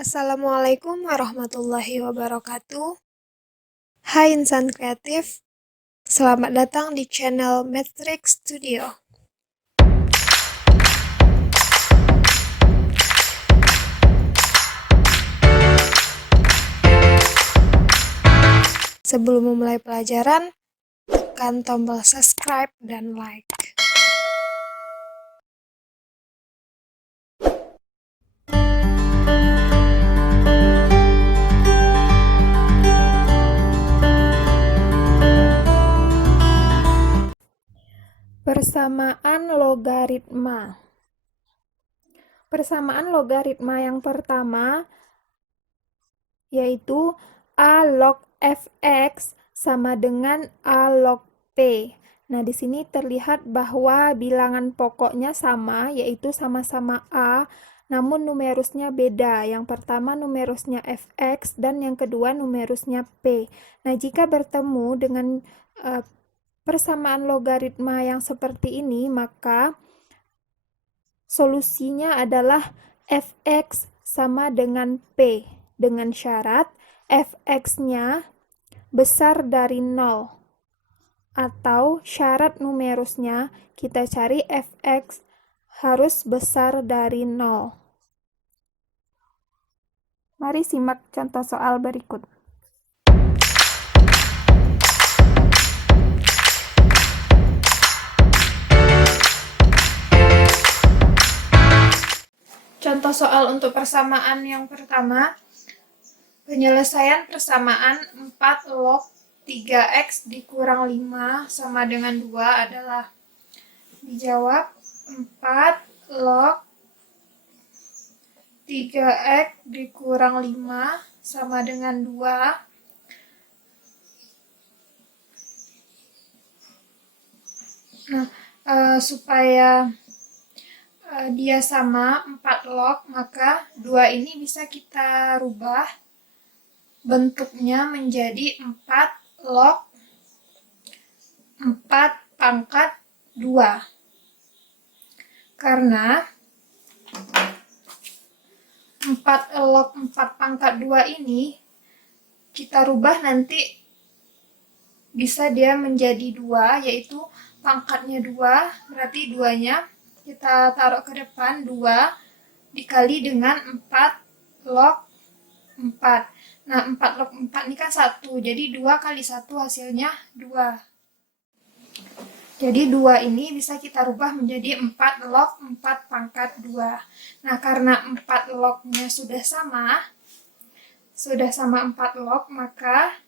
Assalamualaikum warahmatullahi wabarakatuh. Hai insan kreatif, selamat datang di channel Matrix Studio. Sebelum memulai pelajaran, tekan tombol subscribe dan like. Persamaan logaritma. Persamaan logaritma yang pertama yaitu A log fx sama dengan A log p. Nah, di sini terlihat bahwa bilangan pokoknya sama, yaitu sama-sama A, namun numerusnya beda. Yang pertama numerusnya fx dan yang kedua numerusnya p. Nah, jika bertemu dengan persamaan logaritma yang seperti ini, maka solusinya adalah fx sama dengan p, dengan syarat fx-nya besar dari 0. Atau syarat numerusnya kita cari fx harus besar dari 0. Mari simak contoh soal berikut. Contoh soal untuk persamaan yang pertama, penyelesaian persamaan 4 log 3x dikurang 5 sama dengan 2 adalah, dijawab 4 log 3x dikurang 5 sama dengan 2. Nah, supaya dia sama 4 log, maka 2 ini bisa kita rubah bentuknya menjadi 4 log 4 pangkat 2. Karena 4 log 4 pangkat 2 ini kita rubah nanti bisa dia menjadi 2, yaitu pangkatnya 2, berarti 2-nya kita taruh ke depan, 2 dikali dengan 4 log 4. Nah, 4 log 4 ini kan 1, jadi 2 kali 1 hasilnya 2. Jadi 2 ini bisa kita rubah menjadi 4 log 4 pangkat 2. Nah, karena 4 lognya sudah sama 4 log, maka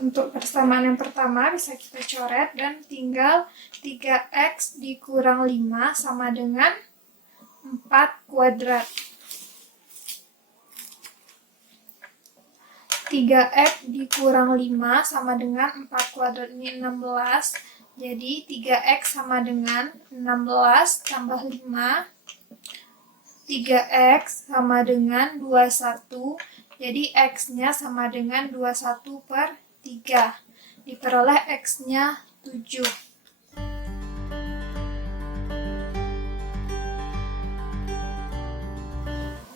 untuk persamaan yang pertama bisa kita coret dan tinggal 3x dikurang 5 sama dengan 4 kuadrat. 3x dikurang 5 sama dengan 4 kuadrat, ini 16. Jadi 3x sama dengan 16 tambah 5. 3x sama dengan 21. Jadi x-nya sama dengan 21 per 3. Diperoleh x-nya 7.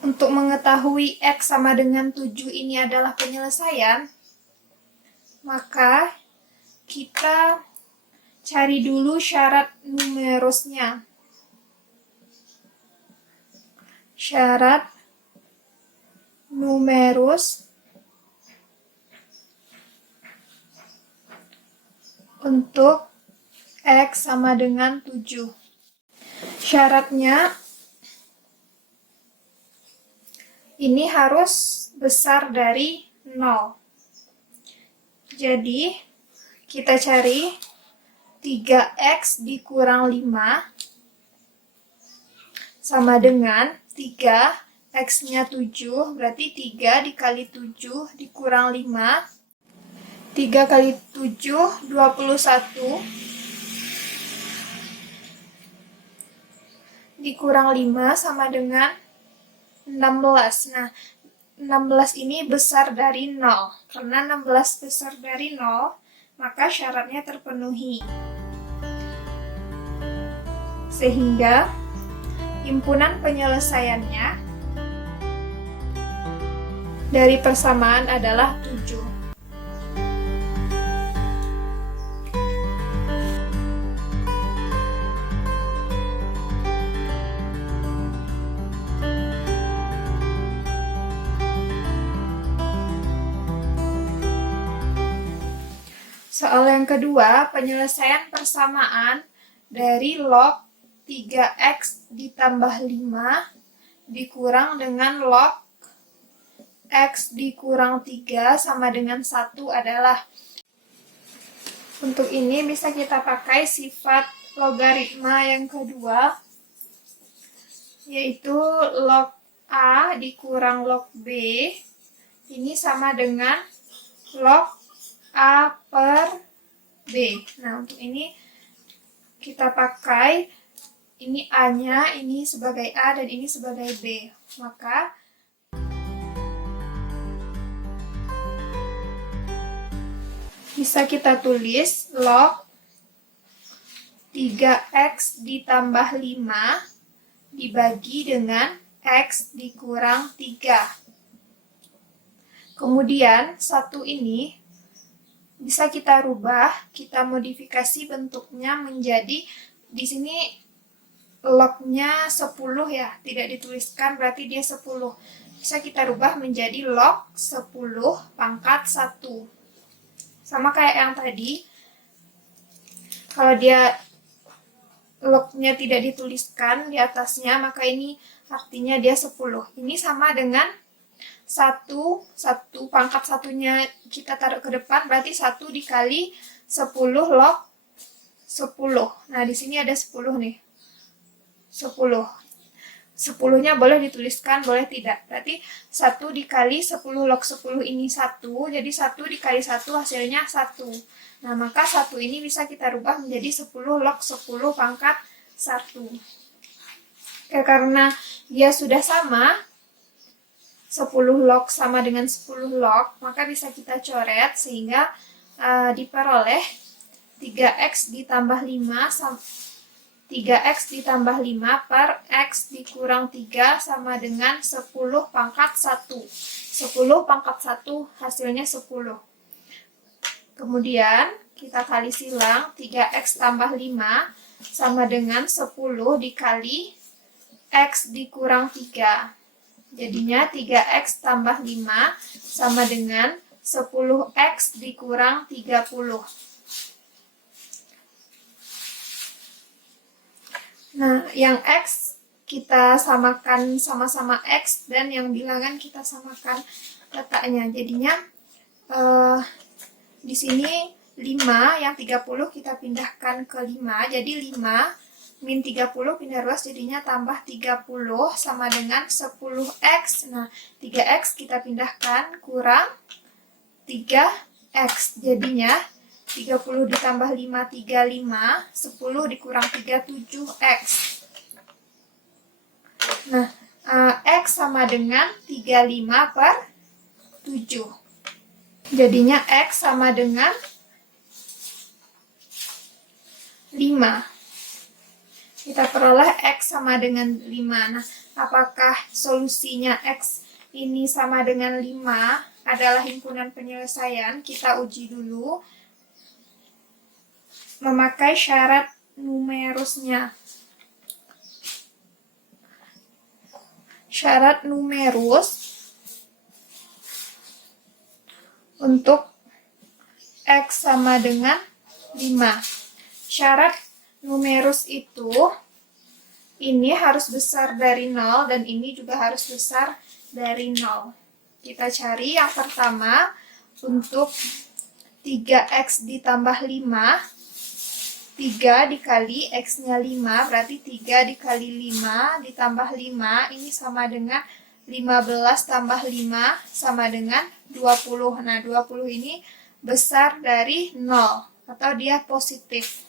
Untuk mengetahui x sama dengan 7 ini adalah penyelesaian, maka kita cari dulu syarat numerusnya. Syarat numerus untuk x sama dengan 7. Syaratnya ini harus besar dari 0. Jadi, kita cari 3x dikurang 5 sama dengan 3, x-nya 7, berarti 3 dikali 7 dikurang 5. 3 kali 7, 21. Dikurang 5 sama dengan 16. Nah, 16 ini besar dari 0. Karena 16 besar dari 0, maka syaratnya terpenuhi. Sehingga Himpunan penyelesaiannya dari persamaan adalah 7. Soal yang kedua, penyelesaian persamaan dari log 3x ditambah 5 dikurang dengan log x dikurang 3 sama dengan 1 adalah. Untuk ini bisa kita pakai sifat logaritma yang kedua, yaitu log A dikurang log B. Ini sama dengan log A per B. Nah, untuk ini kita pakai ini A-nya, ini sebagai A dan ini sebagai B. Maka bisa kita tulis log 3x ditambah 5 dibagi dengan x dikurang 3. Kemudian, satu ini bisa kita rubah, kita modifikasi bentuknya menjadi, di sini lognya 10 ya, tidak dituliskan berarti dia 10. Bisa kita rubah menjadi log 10 pangkat 1. Sama kayak yang tadi, kalau dia lognya tidak dituliskan di atasnya, maka ini artinya dia 10. Ini sama dengan 1 pangkat satunya kita taruh ke depan, berarti 1 dikali 10 log 10. Nah, di sini ada 10 nih. 10. 10-nya boleh dituliskan, boleh tidak. Berarti 1 dikali 10 log 10 ini 1, jadi 1 dikali 1 hasilnya 1. Nah, maka 1 ini bisa kita rubah menjadi 10 log 10 pangkat 1. Oke, karena dia sudah sama, 10 log sama dengan 10 log, maka bisa kita coret sehingga diperoleh 3x ditambah 5 per x dikurang 3 sama dengan 10 pangkat 1. 10 pangkat 1 hasilnya 10. Kemudian kita kali silang, 3x tambah 5 sama dengan 10 dikali x dikurang 3. Jadinya 3x tambah 5 sama dengan 10x dikurang 30. Nah, yang x kita samakan sama-sama x dan yang bilangan kita samakan letaknya. Jadinya di sini 5, yang 30 kita pindahkan ke 5. Jadi 5 min 30 pindah ruas jadinya tambah 30 sama dengan 10x. Nah, 3x kita pindahkan kurang 3x. Jadinya 30 ditambah 5, 35. 10 dikurang 3, 7x. Nah, x sama dengan 35 per 7. Jadinya x sama dengan 5. Kita peroleh x sama dengan 5. Nah, apakah solusinya x ini sama dengan 5 adalah himpunan penyelesaian? Kita uji dulu memakai syarat numerusnya. Syarat numerus untuk x sama dengan 5. Syarat numerus itu ini harus besar dari 0 dan ini juga harus besar dari 0. Kita cari yang pertama untuk 3x ditambah 5. 3 dikali x-nya 5 berarti 3 dikali 5 ditambah 5 ini sama dengan 15 tambah 5 sama dengan 20. Nah, 20 ini besar dari 0 atau dia positif.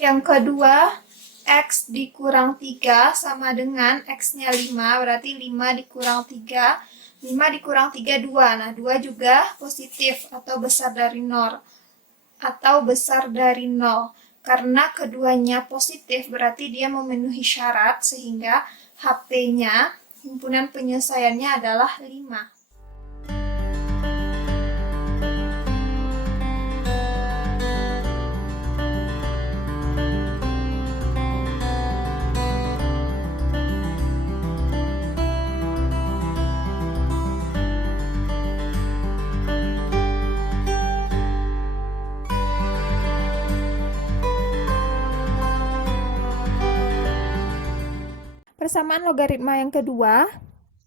Yang kedua, x dikurang 3 sama dengan x-nya 5, berarti 5 dikurang 3. 5 dikurang 3, 2. Nah, 2 juga positif atau besar dari 0. Karena keduanya positif, berarti dia memenuhi syarat, sehingga HP-nya, himpunan penyelesaiannya adalah 5. Persamaan logaritma yang kedua,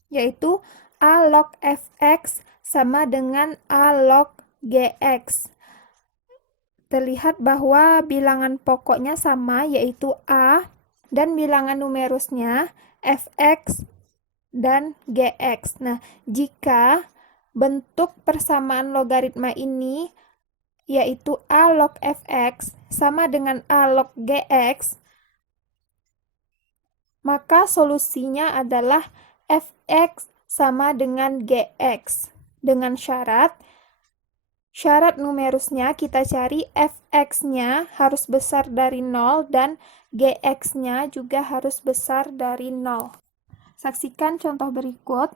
yaitu A log fx sama dengan A log gx. Terlihat bahwa bilangan pokoknya sama, yaitu A, dan bilangan numerusnya fx dan gx. Nah, jika bentuk persamaan logaritma ini, yaitu A log fx sama dengan A log gx, maka solusinya adalah fx sama dengan gx. Dengan syarat numerusnya kita cari fx-nya harus besar dari 0 dan gx-nya juga harus besar dari 0. Saksikan contoh berikut.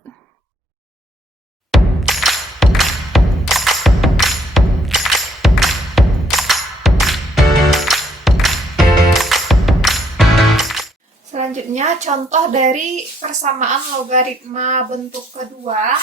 Selanjutnya, contoh dari persamaan logaritma bentuk kedua.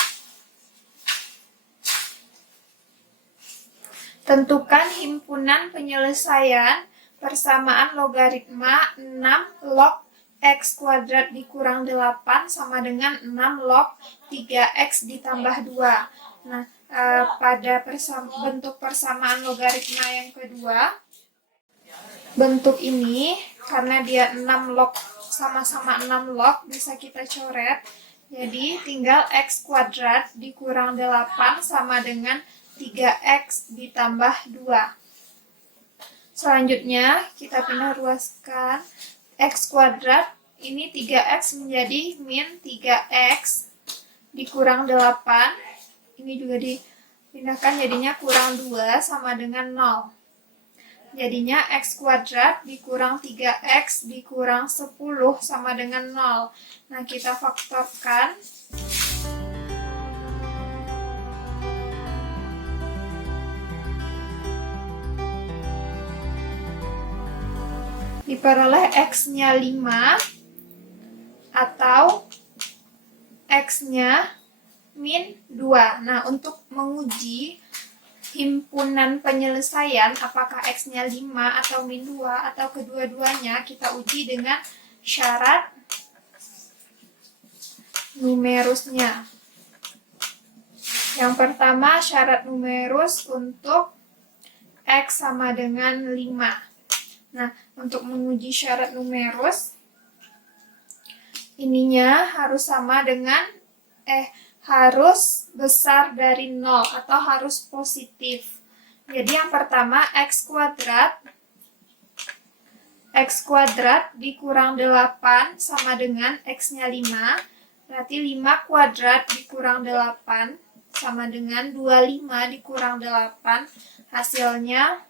Tentukan himpunan penyelesaian persamaan logaritma 6 log x kuadrat dikurang 8 sama dengan 6 log 3x ditambah 2. Nah, pada bentuk persamaan logaritma yang kedua, bentuk ini, karena dia 6 log sama-sama 6 log, bisa kita coret. Jadi, tinggal x kuadrat dikurang 8 sama dengan 3x ditambah 2. Selanjutnya, kita pindah ruaskan x kuadrat. Ini 3x menjadi min 3x dikurang 8. Ini juga dipindahkan, jadinya kurang 2 sama dengan 0. Jadinya x kuadrat dikurang 3x dikurang 10 sama dengan 0. Nah, kita faktorkan. Diperoleh x-nya 5 atau x-nya min 2. Nah, untuk menguji himpunan penyelesaian apakah x-nya 5 atau min 2 atau kedua-duanya, kita uji dengan syarat numerusnya. Yang pertama, syarat numerus untuk x sama dengan 5. Nah, untuk menguji syarat numerus, ininya harus sama dengan harus besar dari 0 atau harus positif. Jadi yang pertama, x kuadrat dikurang 8 sama dengan x-nya 5. Berarti 5 kuadrat dikurang 8 sama dengan 25 dikurang 8. Hasilnya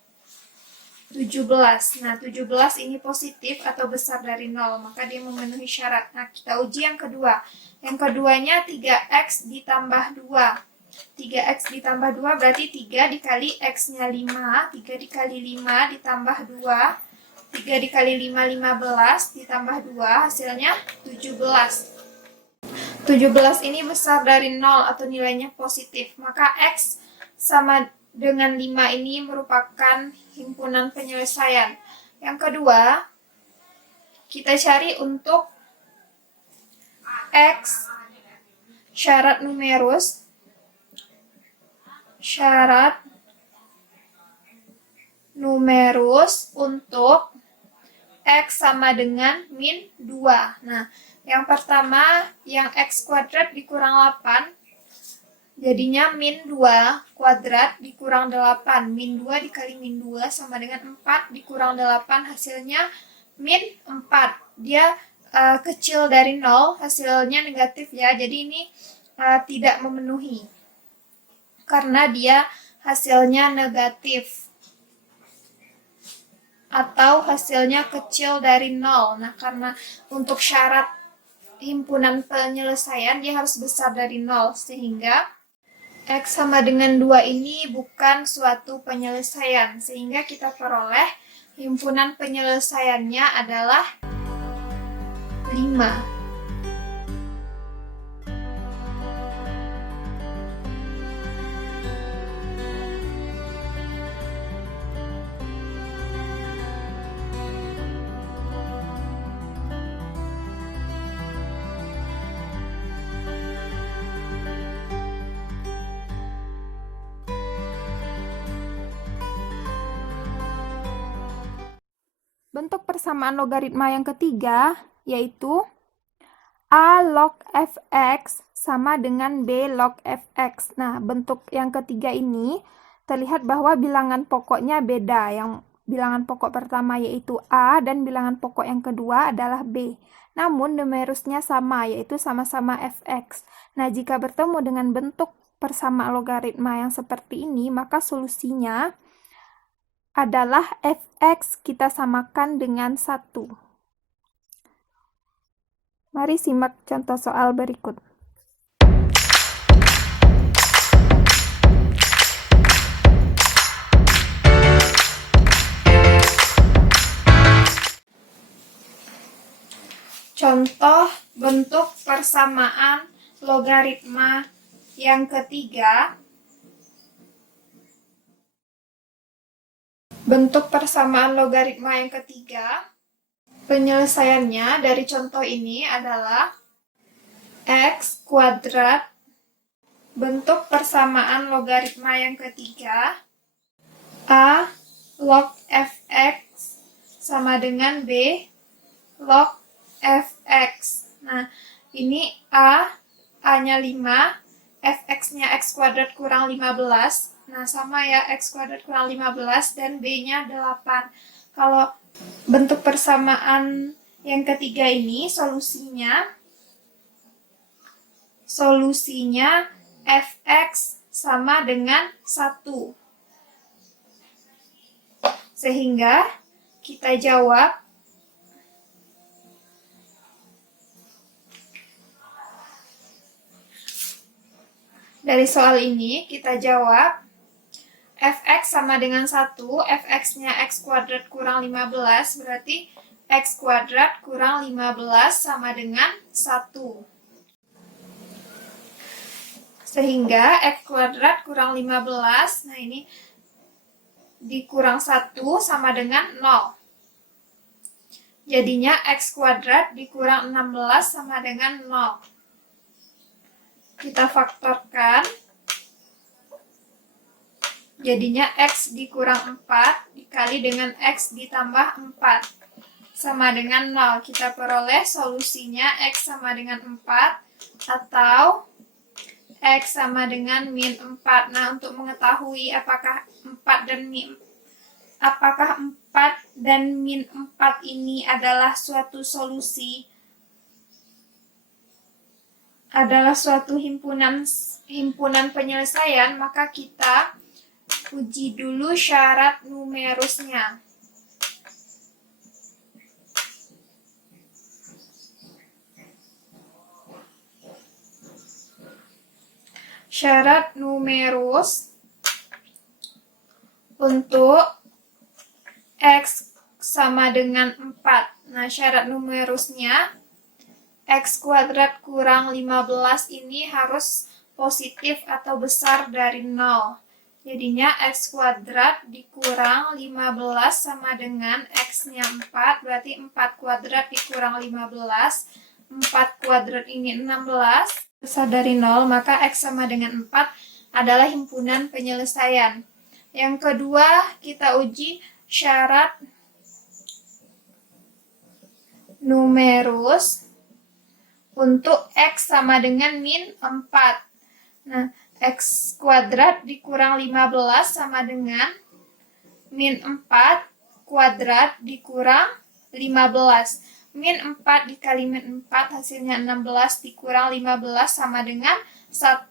17. Nah, 17 ini positif atau besar dari 0, maka dia memenuhi syarat. Nah, kita uji yang kedua. Yang keduanya 3x ditambah 2. 3x ditambah 2 berarti 3 dikali x-nya 5. 3 dikali 5 ditambah 2. 3 dikali 5, 15 ditambah 2, hasilnya 17. 17 ini besar dari 0 atau nilainya positif. Maka x sama dengan 5 ini merupakan himpunan penyelesaian. Yang kedua, kita cari untuk x syarat numerus. Syarat numerus untuk x sama dengan min 2. Nah, yang pertama, yang x kuadrat dikurang 8, jadinya min 2 kuadrat dikurang 8. Min 2 dikali min 2 sama dengan 4 dikurang 8, hasilnya min 4. Dia kecil dari 0, hasilnya negatif ya. Jadi ini tidak memenuhi karena dia hasilnya negatif. atau hasilnya kecil dari 0. Nah, karena untuk syarat himpunan penyelesaian dia harus besar dari 0, sehingga X sama dengan 2 ini bukan suatu penyelesaian, sehingga kita peroleh himpunan penyelesaiannya adalah 5. Bentuk persamaan logaritma yang ketiga yaitu A log fx sama dengan B log fx. Nah, bentuk yang ketiga ini terlihat bahwa bilangan pokoknya beda. Yang bilangan pokok pertama yaitu A dan bilangan pokok yang kedua adalah B. Namun numerusnya sama, yaitu sama-sama fx. Nah, jika bertemu dengan bentuk persamaan logaritma yang seperti ini, maka solusinya adalah fx kita samakan dengan 1. Mari simak contoh soal berikut. Contoh bentuk persamaan logaritma yang ketiga. Bentuk persamaan logaritma yang ketiga, penyelesaiannya dari contoh ini adalah X kuadrat. Bentuk persamaan logaritma yang ketiga, A log fx sama dengan B log fx. Nah, ini A-nya 5, fx-nya x kuadrat kurang 15. Nah, sama ya, x kuadrat kurang 15 dan B-nya 8. Kalau bentuk persamaan yang ketiga ini, solusinya fx sama dengan 1. Sehingga kita jawab dari soal ini, kita jawab fx sama dengan 1, fx-nya x kuadrat kurang 15, berarti x kuadrat kurang 15 sama dengan 1. Sehingga x kuadrat kurang 15, nah ini dikurang 1 sama dengan 0. Jadinya x kuadrat dikurang 16 sama dengan 0. Kita faktorkan. Jadinya x dikurang 4 dikali dengan x ditambah 4 sama dengan 0. Kita peroleh solusinya x sama dengan 4 atau x sama dengan min 4. Nah, untuk mengetahui apakah 4 dan min 4 ini adalah suatu solusi, adalah suatu himpunan penyelesaian, maka kita uji dulu syarat numerusnya. Syarat numerus untuk x sama dengan 4. Nah, syarat numerusnya x kuadrat kurang 15 ini harus positif atau besar dari 0. Jadinya x kuadrat dikurang 15 sama dengan x-nya 4, berarti 4 kuadrat dikurang 15. 4 kuadrat ini 16, besar dari 0, maka x sama dengan 4 adalah himpunan penyelesaian. Yang kedua, kita uji syarat numerus untuk x sama dengan min 4. Nah, x kuadrat dikurang 15 sama dengan min 4 kuadrat dikurang 15. min 4 dikali min 4 hasilnya 16 dikurang 15 sama dengan 1.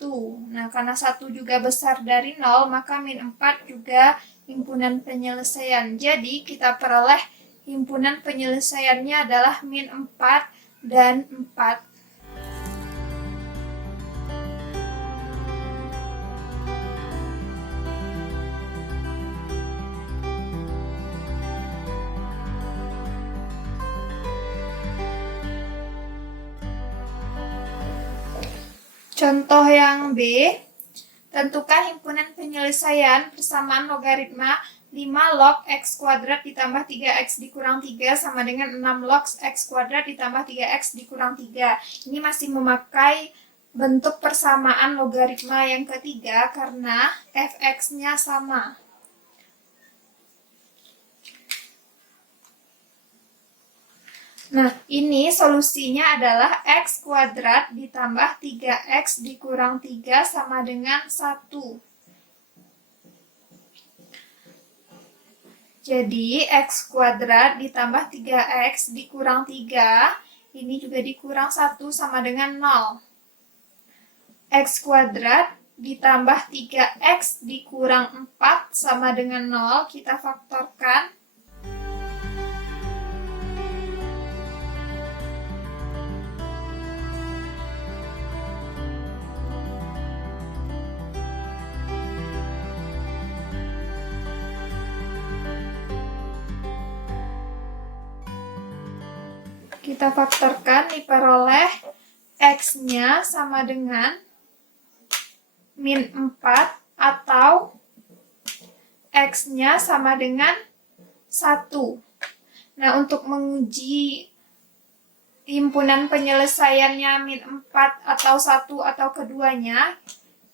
Nah, karena 1 juga besar dari 0, maka min 4 juga himpunan penyelesaian. Jadi, kita peroleh himpunan penyelesaiannya adalah min 4 dan 4. Contoh yang B, tentukan himpunan penyelesaian persamaan logaritma 5 log x kuadrat ditambah 3x dikurang 3 sama dengan 6 log x kuadrat ditambah 3x dikurang 3. Ini masih memakai bentuk persamaan logaritma yang ketiga karena fx-nya sama. Nah, ini solusinya adalah x kuadrat ditambah 3x dikurang 3 sama dengan 1. Jadi, x kuadrat ditambah 3x dikurang 3, ini juga dikurang 1 sama dengan 0. X kuadrat ditambah 3x dikurang 4 sama dengan 0, kita faktorkan. Kita faktorkan, diperoleh x-nya sama dengan min 4 atau x-nya sama dengan 1. Nah, untuk menguji himpunan penyelesaiannya min 4 atau 1 atau keduanya,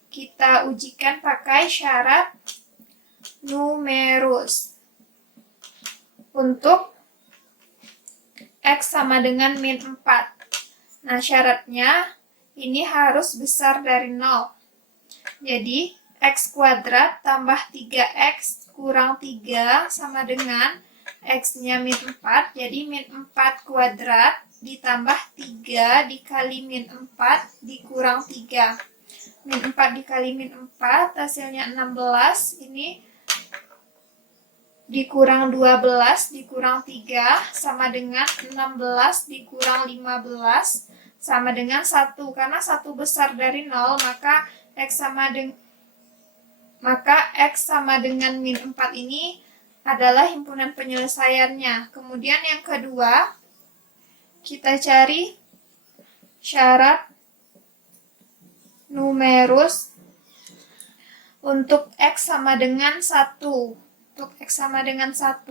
kita ujikan pakai syarat numerus. Untuk x sama dengan min 4. Nah, syaratnya ini harus besar dari 0. Jadi, x kuadrat tambah 3x kurang 3 sama dengan x-nya min 4. Jadi, min 4 kuadrat ditambah 3 dikali min 4 dikurang 3. Min 4 dikali min 4 hasilnya 16. Ini dikurang 12 dikurang 3 sama dengan 16 dikurang 15 sama dengan 1. Karena 1 besar dari 0, maka x sama dengan min 4 ini adalah himpunan penyelesaiannya. Kemudian yang kedua, kita cari syarat numerus untuk x sama dengan 1. Untuk x sama dengan 1,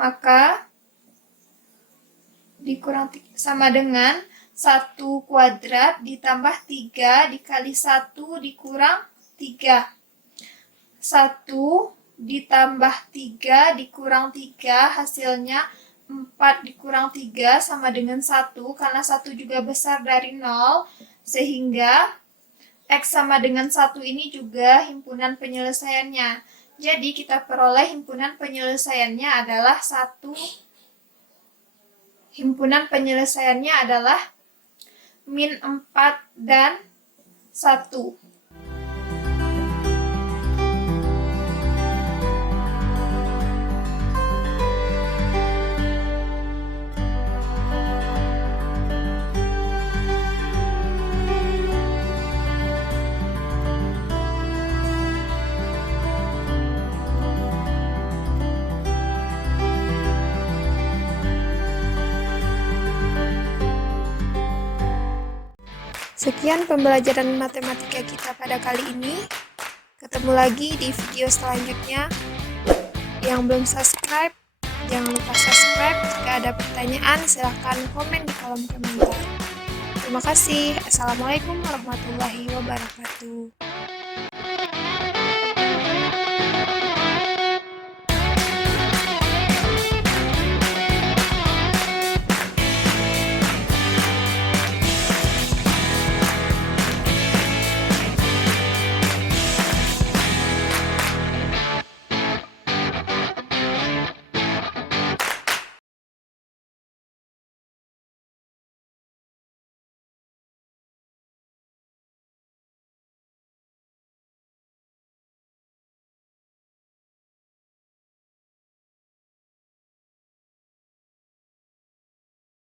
maka dikurang sama dengan 1 kuadrat ditambah 3 dikali 1 dikurang 3. 1 ditambah 3 dikurang 3 hasilnya 4 dikurang 3 sama dengan 1. Karena 1 juga besar dari 0, sehingga x sama dengan 1 ini juga himpunan penyelesaiannya. Jadi, kita peroleh himpunan penyelesaiannya adalah 1. Himpunan penyelesaiannya adalah min 4 dan 1. Sekian pembelajaran matematika kita pada kali ini. Ketemu lagi di video selanjutnya. Yang belum subscribe, jangan lupa subscribe. Jika ada pertanyaan, silahkan komen di kolom komentar. Terima kasih. Assalamualaikum warahmatullahi wabarakatuh.